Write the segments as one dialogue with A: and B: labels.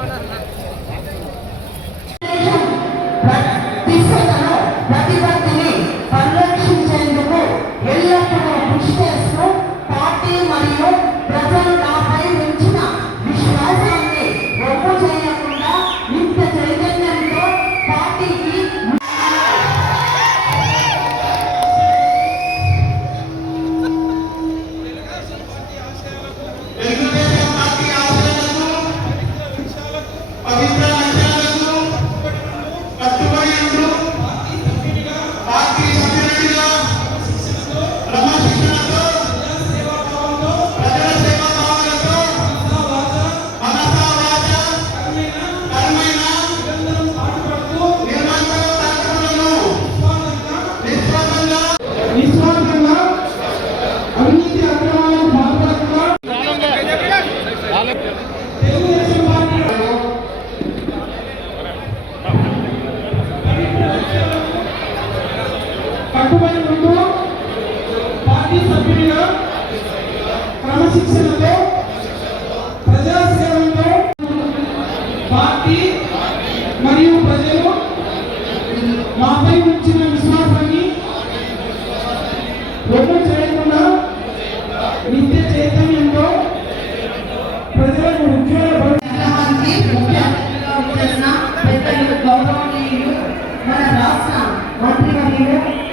A: Oh, no. ముప్పై ముందు party
B: సభ్యుడిగా క్రమశిక్షణతో ప్రజాసేవతో పార్టీ మరియు ప్రజలు మాపై ఉంచిన విశ్వాసాన్ని ఒడ్డు చేయకుండా నిత్య చైతన్యంతో ప్రజలకు
A: ఉద్యోగ పెద్దలు గౌరవనీయులు మన రాష్ట్ర మంత్రివర్యులు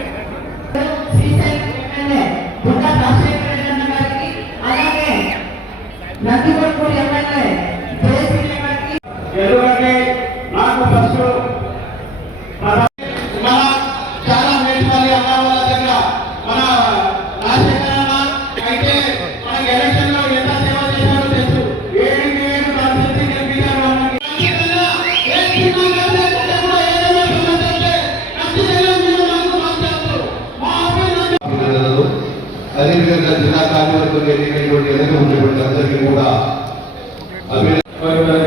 C: అదేవిధంగా జిల్లా కార్యవర్గం జరిగినటువంటి ఎదురు ఉన్నటువంటి అందరికీ కూడా
A: అభినందన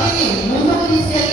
A: Menino, não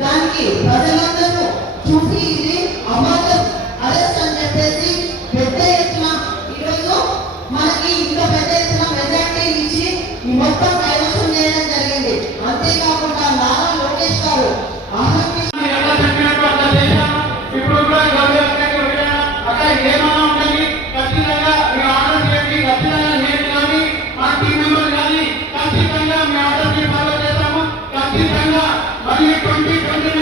A: దానికి ప్రజలందరూ చూసి ఇది అమర్థం అరెస్ట్ అని చెప్పేసి పెద్ద ఎత్తున ఈరోజు మనకి ఇంత పెద్ద ఎత్తున మెజార్టీ ఇచ్చి మొత్తం కైవసం చేయడం జరిగింది. అంతేకాకుండా నారా లోకేష్ గారు ఖచ్చితంగా